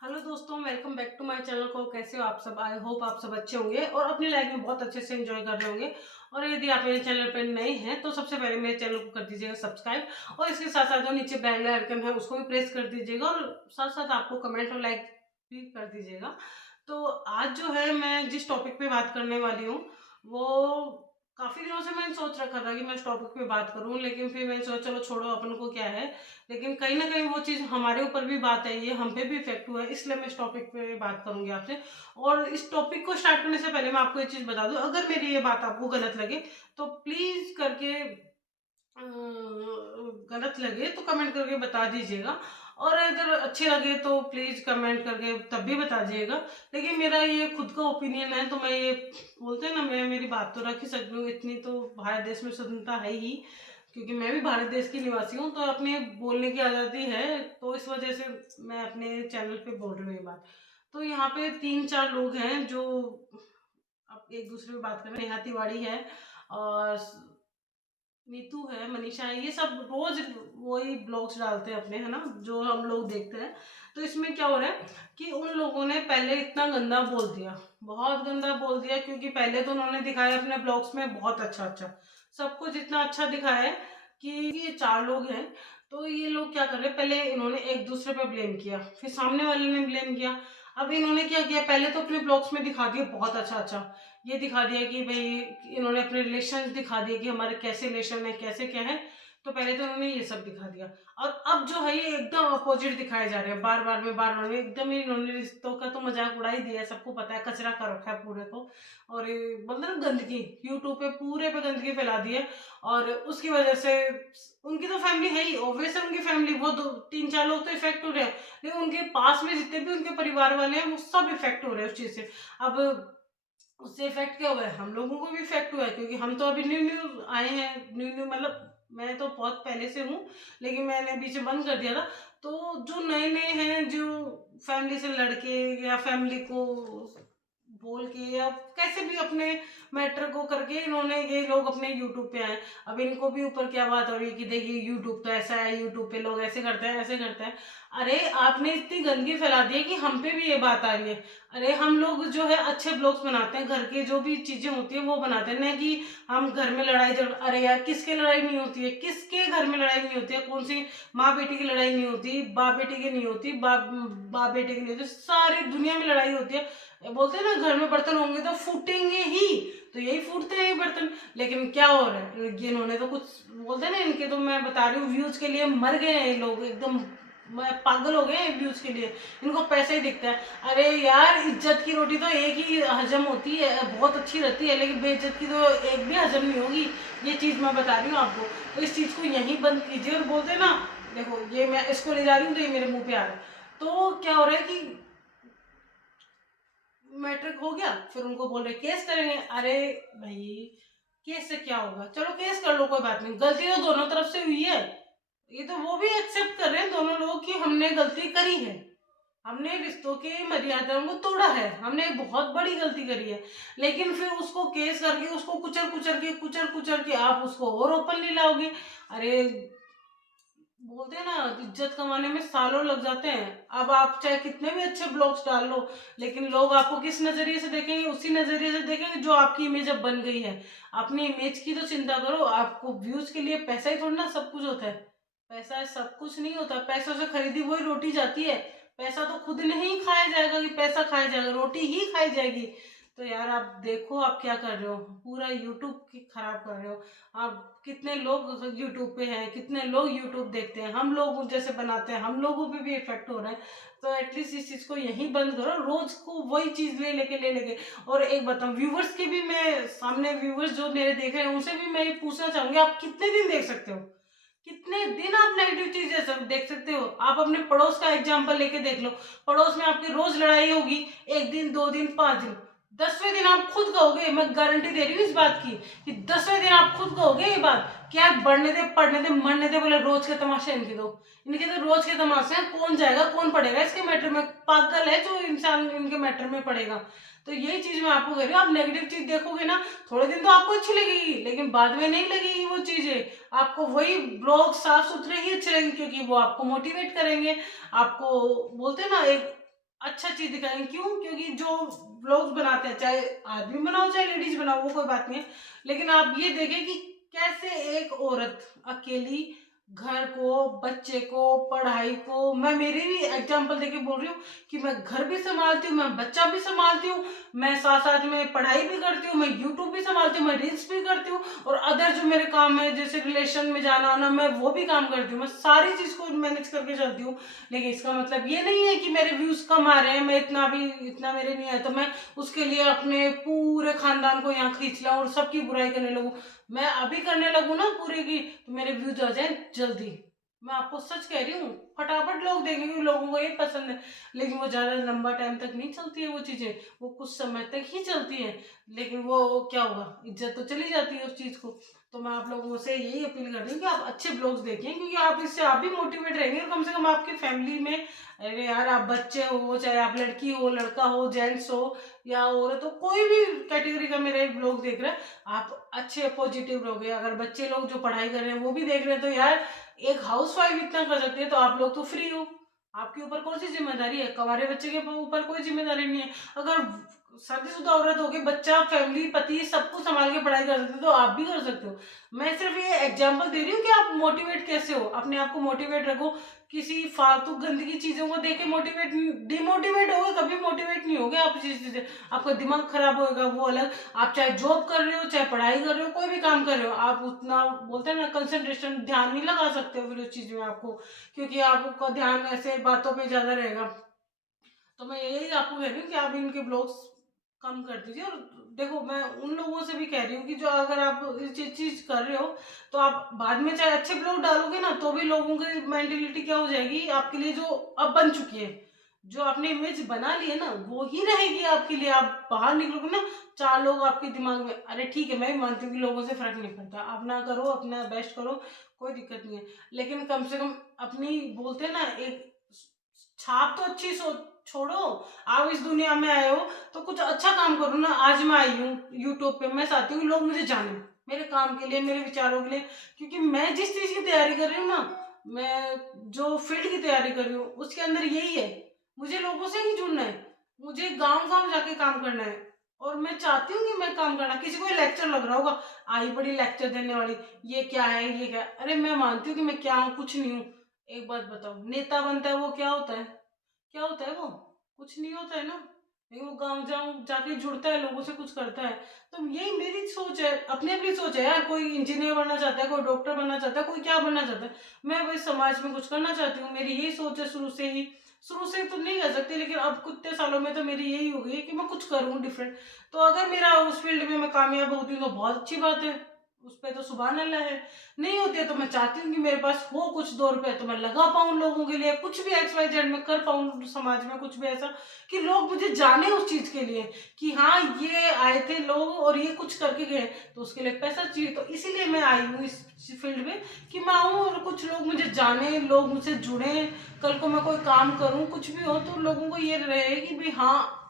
Hello दोस्तों, welcome back to my channel. को कैसे हो आप सब? आई होप आप सब अच्छे होंगे और अपनी लाइफ में बहुत अच्छे से एंजॉय कर रहे होंगे। और यदि आप मेरे चैनल पर नए हैं तो सबसे पहले मेरे चैनल को कर दीजिएगा सब्सक्राइब और इसके साथ साथ जो नीचे बेल आइकन है उसको भी प्रेस कर दीजिएगा और साथ साथ आपको कमेंट और लाइक भी कर दीजिएगा। तो आज जो है मैं जिस टॉपिक पे बात करने वाली हूँ वो काफ़ी दिनों से मैंने सोच रखा था कि मैं इस टॉपिक पे बात करूँ, लेकिन फिर मैंने सोचा चलो छोड़ो, अपन को क्या है। लेकिन कहीं ना कहीं वो चीज़ हमारे ऊपर भी बात है, ये हम पे भी इफेक्ट हुआ है, इसलिए मैं इस टॉपिक पे बात करूंगी आपसे। और इस टॉपिक को स्टार्ट करने से पहले मैं आपको ये चीज़ बता दूं, अगर मेरी ये बात आपको गलत लगे तो प्लीज़ करके गलत लगे तो कमेंट करके बता दीजिएगा। और अगर अच्छे लगे तो प्लीज़ कमेंट करके तब भी बता दीजिएगा। लेकिन मेरा ये खुद का ओपिनियन है तो मैं ये बोलते हैं ना, मैं मेरी बात तो रख ही सकती हूँ, इतनी तो भारत देश में स्वतंत्रता है ही, क्योंकि मैं भी भारत देश की निवासी हूँ तो अपने बोलने की आज़ादी है, तो इस वजह से मैं अपने चैनल पे बोल रही हूँ ये बात। तो यहाँ पे 3-4 लोग हैं जो अब एक दूसरे पे बात कर रहे हैं। नेहा तिवारी है और नीतू है, मनीषा है, ये सब रोज वही ब्लॉग्स डालते हैं अपने, है ना, जो हम लोग देखते हैं। तो इसमें क्या हो रहा है कि उन लोगों ने पहले इतना गंदा बोल दिया, बहुत गंदा बोल दिया, क्योंकि पहले तो उन्होंने दिखाया अपने ब्लॉग्स में बहुत अच्छा अच्छा, सब कुछ इतना अच्छा दिखाया है कि ये 4 लोग हैं। तो ये लोग क्या कर रहे हैं, पहले इन्होंने एक दूसरे पे ब्लेम किया, फिर सामने वाले ने ब्लेम किया। अब इन्होंने क्या किया, पहले तो अपने ब्लॉग्स में दिखा दिया बहुत अच्छा अच्छा, ये दिखा दिया कि भाई इन्होंने अपने रिलेशन दिखा दिए कि हमारे कैसे रिलेशन है, कैसे क्या है। तो पहले तो इन्होंने ये सब दिखा दिया और अब जो है ये एकदम अपोजिट दिखाए जा रहे हैं, बार बार में एकदम ही इन्होंने रिश्तों का तो मजाक उड़ा ही दिया है, सबको पता है, कचरा कर रखा है पूरे को। और ये बोलते हैं ना गंदगी, यूट्यूब पे पूरे पे गंदगी फैला दी है। और उसकी वजह से उनकी तो फैमिली है ही, ऑब्वियस है, उनकी फैमिली वो 2-3-4 लोग तो इफेक्ट हो रहे हैं, लेकिन उनके पास में जितने भी उनके परिवार वाले हैं वो सब इफेक्ट हो रहे हैं उस चीज से। अब उससे इफेक्ट क्या हुआ है, हम लोगों को भी इफेक्ट हुआ है, क्योंकि हम तो अभी न्यू न्यू आए हैं, न्यू न्यू मतलब मैं तो बहुत पहले से हूँ, लेकिन मैंने बीच में बंद कर दिया था। तो जो नए नए हैं, जो फैमिली से लड़के या फैमिली को बोल के या कैसे भी अपने मैटर को करके इन्होंने, ये लोग अपने यूट्यूब पे आए। अब इनको भी ऊपर क्या बात हो रही है कि देखिए यूट्यूब तो ऐसा है, यूट्यूब पे लोग ऐसे करते हैं, ऐसे करते हैं। अरे आपने इतनी गंदगी फैला दी है कि हम पे भी ये बात आ रही है। अरे हम लोग जो है अच्छे ब्लॉग्स बनाते हैं, घर के जो भी चीजें होती है वो बनाते हैं, नहीं कि हम घर में लड़ाई झगड़ा। अरे यार किसके लड़ाई नहीं होती है, किसके घर में लड़ाई नहीं होती है, कौन सी माँ बेटी की लड़ाई नहीं होती, बाप बेटी की नहीं होती, बाप बाप बेटे की नहीं होती, सारी दुनिया में लड़ाई होती है। बोलते हैं ना घर में बर्तन होंगे तो फूटेंगे ही, तो यही फूटते हैं ये बर्तन। लेकिन क्या हो रहा है, इन्होंने तो कुछ बोलते हैं ना, इनके तो मैं बता रही हूँ व्यूज के लिए मर गए हैं ये लोग, एकदम पागल हो गए हैं व्यूज के लिए, इनको पैसे ही दिखता है। अरे यार इज्जत की रोटी तो एक ही हजम होती है, बहुत अच्छी रहती है, लेकिन बेइज्जत की तो एक भी हजम नहीं होगी, ये चीज मैं बता रही हूँ आपको। तो इस चीज को यहीं बंद कीजिए। और बोलते हैं ना, देखो ये मैं इसको ले जा रही हूँ तो ये मेरे मुंह पे आ रहा है। तो क्या हो रहा है कि मैट्रिक हो गया, फिर उनको बोल रहे केस करेंगे। अरे भाई केस से क्या होगा, चलो केस कर लो, कोई बात नहीं, गलती तो दोनों तरफ से हुई है। ये तो वो भी एक्सेप्ट कर रहे हैं दोनों लोग कि हमने गलती करी है, हमने रिश्तों की मर्यादाओं को तोड़ा है, हमने एक बहुत बड़ी गलती करी है। लेकिन फिर उसको केस करके, उसको कुचर कुचर के आप उसको और ओपनली लाओगे। अरे बोलते हैं ना, इज्जत कमाने में सालों लग जाते हैं। अब आप चाहे कितने भी अच्छे ब्लॉग्स डाल लो, लेकिन लोग आपको किस नजरिए से देखेंगे, उसी नजरिए से देखेंगे जो आपकी इमेज अब बन गई है। अपनी इमेज की तो चिंता करो, आपको व्यूज के लिए पैसा ही थोड़ा ना सब कुछ होता है। पैसा सब कुछ नहीं होता, पैसों से खरीदी हुई रोटी जाती है। पैसा तो खुद नहीं खाया जाएगा कि पैसा खाया जाएगा, रोटी ही खाई जाएगी। तो यार आप देखो आप क्या कर रहे हो, पूरा यूट्यूब की खराब कर रहे हो आप। कितने लोग यूट्यूब पे हैं, कितने लोग यूट्यूब देखते हैं, हम लोग जैसे बनाते हैं, हम लोगों पे भी इफेक्ट हो रहा है। तो एटलीस्ट इस चीज को यहीं बंद करो, रोज को वही चीज ले लेके। और एक बताऊं, व्यूवर्स की भी मैं सामने, व्यूवर्स जो मेरे देख रहे हैं उनसे भी मैं ये पूछना चाहूंगी, आप कितने दिन देख सकते हो, कितने दिन आप नेगेटिव चीजें देख सकते हो? आप अपने पड़ोस का एग्जांपल लेके देख लो, पड़ोस में आपकी रोज लड़ाई होगी, एक दिन, 2 दिन, 5 दिन, 10वें दिन आप खुद कहोगे, मैं गारंटी दे रही हूँ इस बात की, कि 10वें दिन आप खुद कहोगे ये बात, क्या बढ़ने दे, पढ़ने दे, मरने दे, बोले रोज के तमाशे इनके दो, इनके तो रोज के तमाशे हैं, कौन जाएगा कौन पढ़ेगा इसके मैटर में, पागल है जो इंसान इनके मैटर में पड़ेगा। तो यही चीज मैं आपको कह रही हूँ, आप नेगेटिव चीज देखोगे ना, थोड़े दिन तो आपको अच्छी लगेगी, लेकिन बाद में नहीं लगेगी वो चीजें। आपको वही ब्लॉग साफ सुथरे ही अच्छे लगेंगे, क्योंकि वो आपको मोटिवेट करेंगे, आपको बोलते हैं ना, एक अच्छा चीज़ दिखाएँगे। क्यों? क्योंकि जो व्लॉग्स बनाते हैं, चाहे आदमी बनाओ चाहे लेडीज़ बनाओ, वो कोई बात नहीं है। लेकिन आप ये देखें कि कैसे एक औरत अकेली घर को, बच्चे को, पढ़ाई को, मैं मेरी भी एग्ज़ाम्पल देके बोल रही हूँ कि मैं घर भी सँभालती हूँ, मैं बच्चा भी सँभालती हूँ, मैं साथ-साथ में पढ़ाई भी करती हूँ, मैं यूट्यूब भी सँभालती हूँ, मैं रील्स भी करती हूँ और अदर जो मेरे काम है जैसे रिलेशन में जाना-आना, मैं वो भी काम करती हूँ। मैं सारी चीज़ को मैनेज करके चलती हूँ। लेकिन इसका मतलब ये नहीं है कि मेरे व्यूज़ कम आ रहे हैं, मैं इतना मेरे नहीं आया तो मैं उसके लिए अपने पूरे खानदान को यहाँ खींच लाऊँ और सबकी बुराई करने लगूँ। मैं अभी करने लगूँ ना पूरे की, तो मेरे व्यूज़ आ जाएँ जल्दी। मैं आपको सच कह रही हूँ, फटाफट लोग देखेंगे, लोगों को ये पसंद है। लेकिन वो ज़्यादा लंबा टाइम तक नहीं चलती है वो चीज़ें, वो कुछ समय तक ही चलती हैं। लेकिन वो क्या होगा, इज़्ज़त तो चली जाती है उस चीज़ को। तो मैं आप लोगों से यही अपील कर रही हूँ कि आप अच्छे ब्लॉग्स देखें, क्योंकि आप इससे आप भी मोटिवेट रहेंगे और कम से कम आपकी फैमिली में, अरे यार, आप बच्चे हो, चाहे आप लड़की हो, लड़का हो, जेंट्स हो या औरत हो, कोई भी कैटेगरी का मेरे ब्लॉग देख रहा है, आप अच्छे पॉजिटिव रहोगे। अगर बच्चे लोग जो पढ़ाई कर रहे हैं वो भी देख रहे हैं, तो यार एक हाउसवाइफ इतना कर सकती है तो आप लोग तो फ्री हो। आपके ऊपर कौन सी जिम्मेदारी है? कवारे बच्चे के ऊपर कोई जिम्मेदारी नहीं है। अगर शादीशुदा औरत होके बच्चा, फैमिली, पति सब कुछ सँभाल के पढ़ाई कर सकते हो, तो आप भी कर सकते हो। मैं सिर्फ़ ये एग्ज़ाम्पल दे रही हूँ कि आप मोटिवेट कैसे हो, अपने आप को मोटिवेट रखो। किसी फालतू गंदगी चीज़ों को देख के मोटिवेट डिमोटिवेट होगे, कभी मोटिवेट नहीं होगे आप चीज़ से। आपका दिमाग खराब होएगा वो अलग। आप चाहे जॉब कर रहे हो, चाहे पढ़ाई कर रहे हो, कोई भी काम कर रहे हो, आप उतना बोलते हैं ना कंसंट्रेशन, ध्यान नहीं लगा सकते हो फिर उस चीज़ में आपको, क्योंकि आपका ध्यान ऐसे बातों पे ज़्यादा रहेगा। तो मैं यही आपको कह रही हूँ कि आप इनके ब्लॉग्स कम कर दीजिए। और देखो, मैं उन लोगों से भी कह रही हूँ कि जो अगर आप ये चीज़ कर रहे हो, तो आप बाद में चाहे अच्छे ब्लॉग डालोगे ना, तो भी लोगों की मेंटालिटी क्या हो जाएगी आपके लिए, जो अब बन चुकी है, जो आपने इमेज बना ली है ना, वो ही रहेगी आपके लिए। आप बाहर निकलोगे ना, 4 लोग आपके दिमाग में, अरे ठीक है, मैं भी मानती हूँ कि लोगों से फ़र्क नहीं पड़ता। अपना करो, अपना बेस्ट करो, कोई दिक्कत नहीं है। लेकिन कम से कम अपनी, बोलते हैं ना, एक छाप तो अच्छी छोड़ो। आप इस दुनिया में आए हो तो कुछ अच्छा काम करो ना। आज मैं आई हूँ यूट्यूब पे, मैं चाहती हूँ लोग मुझे जाने, मेरे काम के लिए, मेरे विचारों के लिए, क्योंकि मैं जिस चीज़ की तैयारी कर रही हूँ ना, मैं जो फील्ड की तैयारी कर रही हूँ उसके अंदर यही है, मुझे लोगों से ही जुड़ना है, मुझे गाँव-गाँव जाके काम करना है। और मैं चाहती हूँ कि मैं काम करना, किसी को ये लेक्चर लग रहा होगा, आई बड़ी लेक्चर देने वाली, ये क्या है, ये क्या है? अरे मैं मानती हूँ कि मैं क्या हूँ, कुछ नहीं हूँ। एक बात बताओ, नेता बनता है वो क्या होता है? क्या होता है वो? कुछ नहीं होता है ना। लेकिन वो गाँव-जाँव जाके जुड़ता है, लोगों से कुछ करता है। तो यही मेरी सोच है, अपनी-अपनी सोच है यार, कोई इंजीनियर बनना चाहता है, कोई डॉक्टर बनना चाहता है, कोई क्या बनना चाहता है। मैं बस समाज में कुछ करना चाहती हूँ, मेरी यही सोच है शुरू से ही। शुरू से तो नहीं कह सकती, लेकिन अब कितने सालों में तो मेरी यही हो गई है कि मैं कुछ करूँ डिफरेंट। तो अगर मेरा उस फील्ड में मैं कामयाब होती हूँ तो बहुत अच्छी बात है, उस पे तो सुभान अल्लाह है। नहीं होती है तो मैं चाहती हूँ कि मेरे पास हो कुछ 2 रुपए, तो मैं लगा पाऊँ लोगों के लिए, कुछ भी एक्स वाई जेड मैं कर पाऊँ समाज में, कुछ भी ऐसा कि लोग मुझे जाने उस चीज़ के लिए, कि हाँ, ये आए थे लोग और ये कुछ करके गए, तो उसके लिए पैसा चाहिए। तो इसीलिए मैं आई हूँ इस फील्ड में, कि मैं आऊँ और कुछ लोग मुझे जाने, लोग मुझसे जुड़ें। कल को मैं कोई काम करूँ, कुछ भी हो, तो लोगों को ये रहे कि भई हाँ,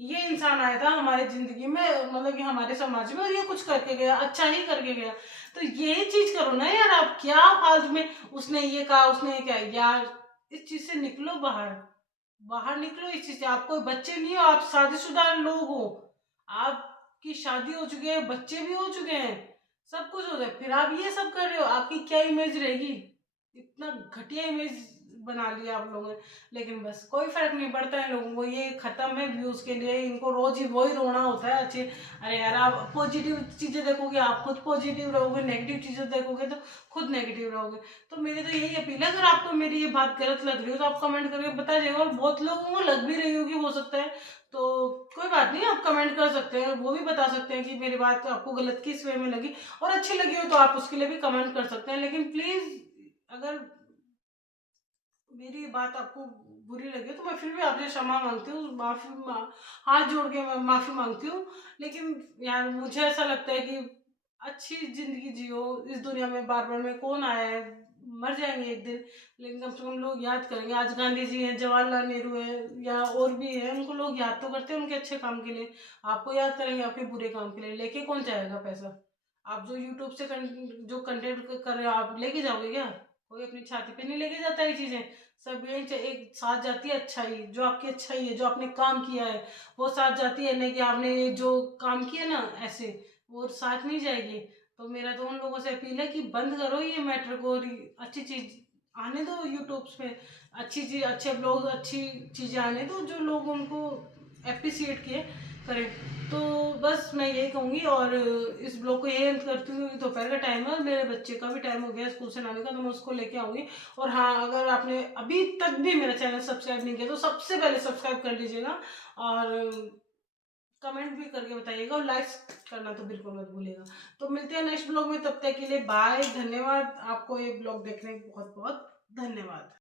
ये इंसान आया था हमारी ज़िंदगी में, मतलब कि हमारे समाज में, और ये कुछ करके गया, अच्छा ही करके गया। तो यही चीज़ करो ना यार, आप क्या फालतू में, उसने ये कहा, उसने ये कहा, यार इस चीज़ से निकलो बाहर। बाहर निकलो इस चीज़ से। आप कोई बच्चे नहीं हो, आप शादीशुदा लोग हो। आपकी शादी हो चुकी है, बच्चे भी हो चुके हैं, सब कुछ हो गया, फिर आप ये सब कर रहे हो, आपकी क्या इमेज रहेगी? इतना घटिया इमेज बना लिया आप लोगों ने। लेकिन बस कोई फ़र्क नहीं पड़ता है लोगों को, ये ख़त्म है व्यूज़ के लिए, इनको रोज़ ही वही रोना होता है। अच्छे, अरे यार, आप पॉज़िटिव चीज़ें देखोगे, आप खुद पॉज़िटिव रहोगे, नेगेटिव चीज़ें देखोगे तो खुद नेगेटिव रहोगे। तो मेरी तो यही अपील है, अगर आपको मेरी ये बात गलत लग रही हो तो आप कमेंट करके बता जाइएगा, और बहुत लोगों को लग भी रही होगी हो सकता है, तो कोई बात नहीं, आप कमेंट कर सकते हैं, वो भी बता सकते हैं कि मेरी बात आपको गलत किस वे में लगी, और अच्छी लगी हो तो आप उसके लिए भी कमेंट कर सकते हैं। लेकिन प्लीज़, अगर मेरी बात आपको बुरी लगी तो मैं फिर भी आपसे क्षमा माँगती हूँ, हाथ जोड़ के मैं माफ़ी माँगती हूँ। लेकिन यार, मुझे ऐसा लगता है कि अच्छी ज़िंदगी जियो, इस दुनिया में बार-बार में कौन आया है, मर जाएँगे एक दिन, लेकिन कम से कम लोग याद करेंगे। आज गांधी जी हैं, जवाहरलाल नेहरू हैं या और भी हैं, उनको लोग याद तो करते हैं उनके अच्छे काम के लिए, आपको याद करेंगे आपके बुरे काम के लिए, लेके कौन जाएगा पैसा? आप जो यूट्यूब से जो कंटेंट कर रहे हो, आप लेके जाओगे क्या? कोई अपनी छाती पे नहीं लेके जाता ये चीज़ें। सब यही एक साथ जाती है अच्छाई, जो आपकी अच्छाई है, जो आपने काम किया है वो साथ जाती है, नहीं कि आपने जो काम किया ना ऐसे वो साथ नहीं जाएगी। तो मेरा तो उन लोगों से अपील है कि बंद करो ये मैटर को, और अच्छी चीज आने दो यूट्यूब पे, अच्छी चीज, अच्छे ब्लॉग, अच्छी चीजें आने दो जो लोग उनको अप्रिसिएट किए करें। तो बस मैं यही कहूँगी, और इस ब्लॉग को यही अंत करती हूँ। दोपहर का टाइम है और मेरे बच्चे का भी टाइम हो गया स्कूल से लाने का, तो मैं उसको लेके आऊँगी। और हाँ, अगर आपने अभी तक भी मेरा चैनल सब्सक्राइब नहीं किया तो सबसे पहले सब्सक्राइब कर लीजिएगा, और कमेंट भी करके बताइएगा, और लाइक करना तो बिल्कुल मत भूलिएगा। तो मिलते हैं नेक्स्ट ब्लॉग में, तब तक के लिए बाय, धन्यवाद। आपको ये ब्लॉग देखने के बहुत बहुत धन्यवाद।